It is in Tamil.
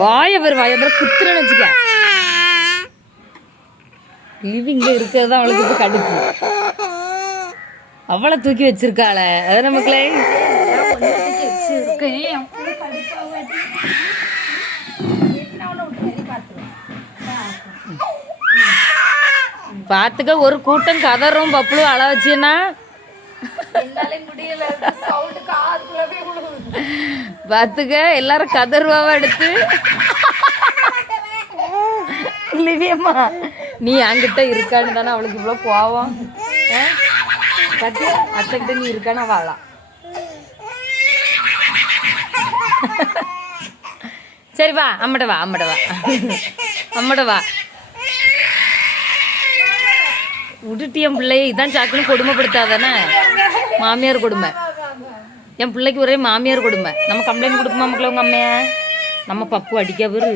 வாய பேர் குத்துறன்னு வச்சுக்க. லிவிங்ல இருக்கிறது அவளுக்கு இப்ப கடுப்பு. அவளை தூக்கி வச்சிருக்காள. அத நமக்குள்ள பாத்துக்க. ஒரு கூட்டம் கதறும் பப்புளும் அழ வச்சுன்னா பாத்துக்க. எல்லாரும் கதர்வாவ எடுத்து லிவியம்மா நீ அங்கிட்ட இருக்கான்னு தானே அவளுக்கு இவ்வளவு கோவம். பத்தி அத்தைகிட்ட நீ இருக்கான்னு வாழலாம். சரி வா, அம்மட வா, அம்மட வா, அம்மட வா. விட்டுட்டு என் பிள்ளைய இதான் சாக்குன்னு கொடுமைப்படுத்தாதானே. மாமியார் கொடுமை. என் பிள்ளைக்கு ஒரே மாமியார் கொடுமை. நம்ம கம்ப்ளைண்ட் கொடுக்குமா மக்கள் உங்க அம்மைய? நம்ம பப்பு அடிக்க வரு.